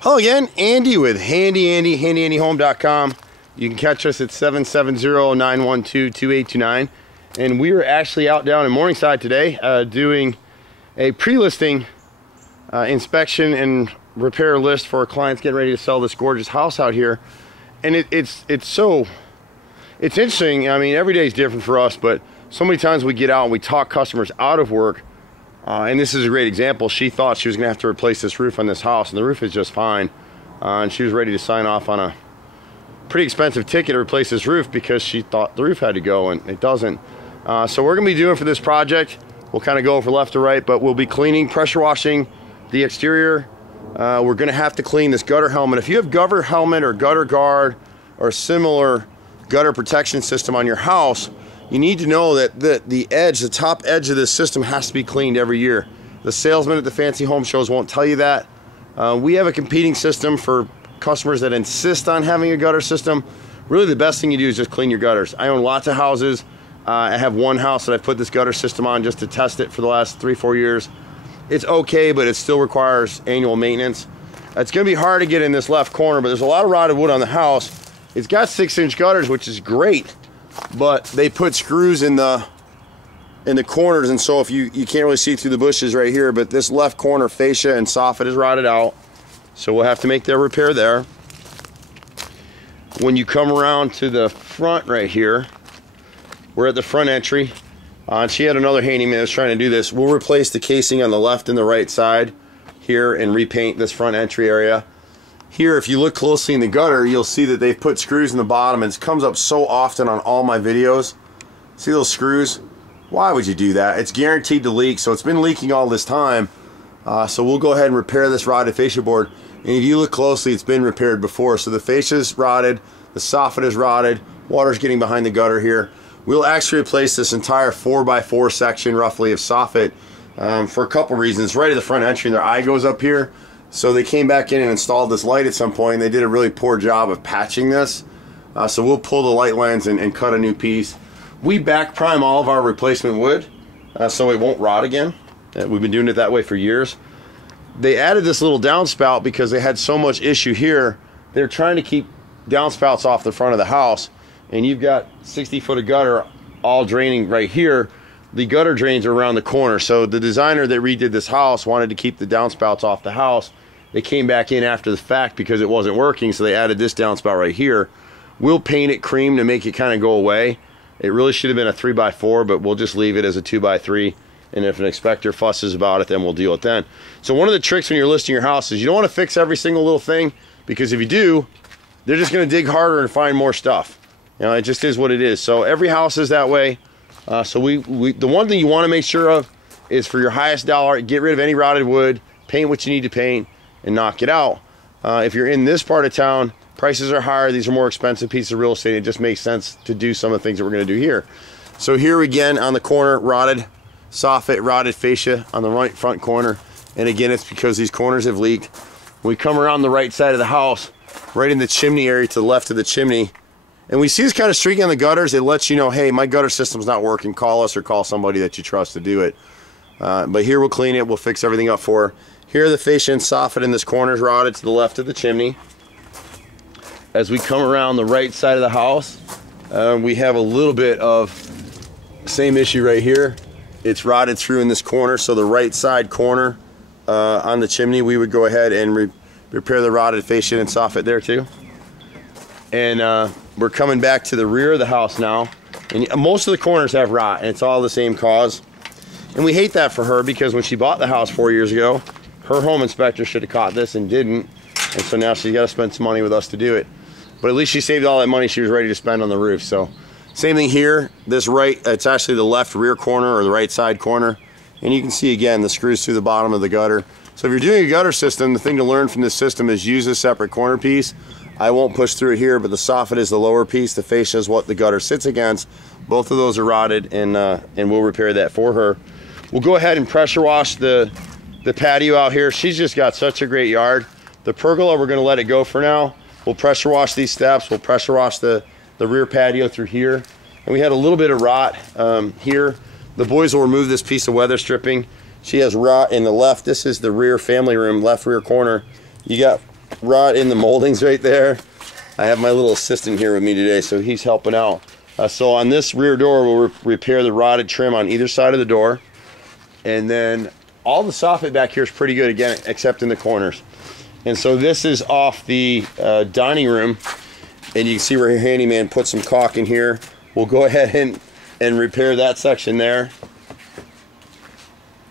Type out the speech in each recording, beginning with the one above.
Hello again, Andy with handyandyhome.com. You can catch us at 770-912-2829. And we are actually out down in Morningside today doing a pre-listing inspection and repair list for our clients getting ready to sell this gorgeous house out here. And it's interesting. I mean, every day is different for us, but so many times we get out and we talk customers out of work. And this is a great example. She thought she was gonna have to replace this roof on this house, and the roof is just fine. And she was ready to sign off on a pretty expensive ticket to replace this roof because she thought the roof had to go, and it doesn't. So we're gonna be doing for this project, we'll kind of go from left to right, but we'll be cleaning, pressure washing the exterior. We're gonna have to clean this gutter helmet. If you have gutter helmet or gutter guard or similar gutter protection system on your house, you need to know that the top edge of this system has to be cleaned every year. The salesman at the fancy home shows won't tell you that. We have a competing system for customers that insist on having a gutter system. Really, the best thing you do is just clean your gutters. I own lots of houses. I have one house that I've put this gutter system on just to test it for the last 3-4 years. It's okay, but it still requires annual maintenance. It's gonna be hard to get in this left corner, but there's a lot of rotted wood on the house. It's got 6-inch gutters, which is great, but they put screws in the corners, and so if you can't really see through the bushes right here, but this left corner fascia and soffit is rotted out, so we'll have to make their repair there. When you come around to the front right here, we're at the front entry. And she had another handyman that was trying to do this. We'll replace the casing on the left and the right side here and repaint this front entry area. Here, if you look closely in the gutter, you'll see that they've put screws in the bottom, and it comes up so often on all my videos. See those screws? Why would you do that? It's guaranteed to leak, so it's been leaking all this time. So we'll go ahead and repair this rotted fascia board. And if you look closely, it's been repaired before. So the fascia is rotted, the soffit is rotted, water's getting behind the gutter here. We'll actually replace this entire 4x4 section roughly of soffit for a couple reasons. Right at the front entry, their eye goes up here. So they came back in and installed this light at some point, and they did a really poor job of patching this. So we'll pull the light lens and cut a new piece. We back prime all of our replacement wood so it won't rot again. We've been doing it that way for years. They added this little downspout because they had so much issue here. They're trying to keep downspouts off the front of the house, and you've got 60 foot of gutter all draining right here. The gutter drains are around the corner, so the designer that redid this house wanted to keep the downspouts off the house. They came back in after the fact because it wasn't working, so they added this downspout right here. We'll paint it cream to make it kind of go away. It really should have been a 3x4, but we'll just leave it as a 2x3, and if an inspector fusses about it, then we'll deal with it then. So one of the tricks when you're listing your house is you don't want to fix every single little thing, because if you do, they're just going to dig harder and find more stuff. You know, it just is what it is. So every house is that way. So the one thing you want to make sure of is for your highest dollar, get rid of any rotted wood, paint what you need to paint, and knock it out. If you're in this part of town, prices are higher. These are more expensive pieces of real estate. It just makes sense to do some of the things that we're going to do here. So here again on the corner, rotted soffit, rotted fascia on the right front corner. And again, it's because these corners have leaked. When we come around the right side of the house, right in the chimney area to the left of the chimney, and we see this kind of streaking on the gutters, it lets you know, hey, my gutter system's not working. Call us or call somebody that you trust to do it. But here we'll clean it. We'll fix everything up for her. Here are the fascia and soffit in this corner is rotted to the left of the chimney. As we come around the right side of the house, we have a little bit of same issue right here. It's rotted through in this corner, so the right side corner on the chimney, we would go ahead and repair the rotted fascia and soffit there too. And we're coming back to the rear of the house now, and most of the corners have rot, and it's all the same cause. And we hate that for her, because when she bought the house 4 years ago, her home inspector should have caught this and didn't, and so now she's got to spend some money with us to do it. But at least she saved all that money she was ready to spend on the roof. So same thing here, this right, it's actually the left rear corner or the right side corner, and you can see again the screws through the bottom of the gutter. So if you're doing a gutter system, the thing to learn from this system is use a separate corner piece. I won't push through it here, but the soffit is the lower piece, the fascia is what the gutter sits against. Both of those are rotted, and we'll repair that for her. We'll go ahead and pressure wash the patio out here. She's just got such a great yard. The pergola, we're gonna let it go for now. We'll pressure wash these steps. We'll pressure wash the rear patio through here. And we had a little bit of rot here. The boys will remove this piece of weather stripping. She has rot in the left. This is the rear family room, left rear corner. You got rot in the moldings right there. I have my little assistant here with me today, so he's helping out. So on this rear door, we'll repair the rotted trim on either side of the door. And then all the soffit back here is pretty good, again, except in the corners. And so this is off the dining room, and you can see where your handyman put some caulk in here. We'll go ahead and repair that section there.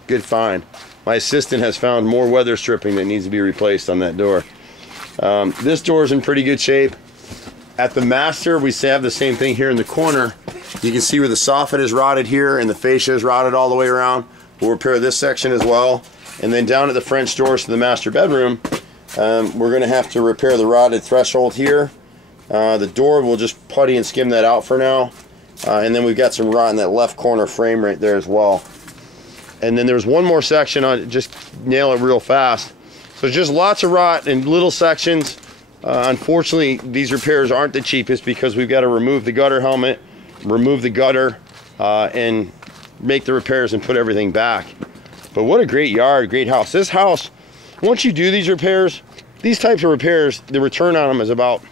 Good find. My assistant has found more weather stripping that needs to be replaced on that door. This door is in pretty good shape. At the master, we have the same thing here in the corner. You can see where the soffit is rotted here and the fascia is rotted all the way around. We'll repair this section as well. And then down at the French doors to the master bedroom, we're going to have to repair the rotted threshold here. The door, we'll just putty and skim that out for now. And then we've got some rot in that left corner frame right there as well. And then there's one more section, on just nail it real fast. So just lots of rot in little sections. Unfortunately, these repairs aren't the cheapest because we've got to remove the gutter helmet, remove the gutter, and make the repairs and put everything back. But what a great yard, great house. This house, once you do these repairs, these types of repairs, the return on them is about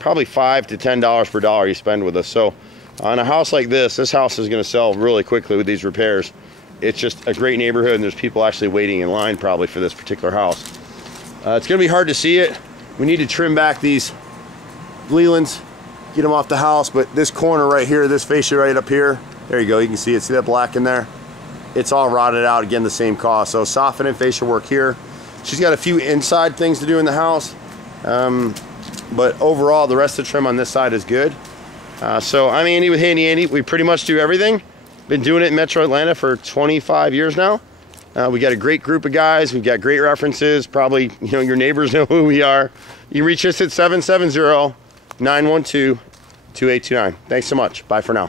probably $5 to $10 per dollar you spend with us. So on a house like this house is going to sell really quickly with these repairs. It's just a great neighborhood, and there's people actually waiting in line probably for this particular house. It's going to be hard to see it. We need to trim back these Lelands, get them off the house, but this corner right here, this fascia right up here, there you go, you can see it. See that black in there? It's all rotted out, again, the same cost. So soffit and fascia work here. She's got a few inside things to do in the house, but overall, the rest of the trim on this side is good. So I'm Andy with Handy Andy. We pretty much do everything. Been doing it in Metro Atlanta for 25 years now. We got a great group of guys. We've got great references. Probably, your neighbors know who we are. You can reach us at 770-912-2829. Thanks so much. Bye for now.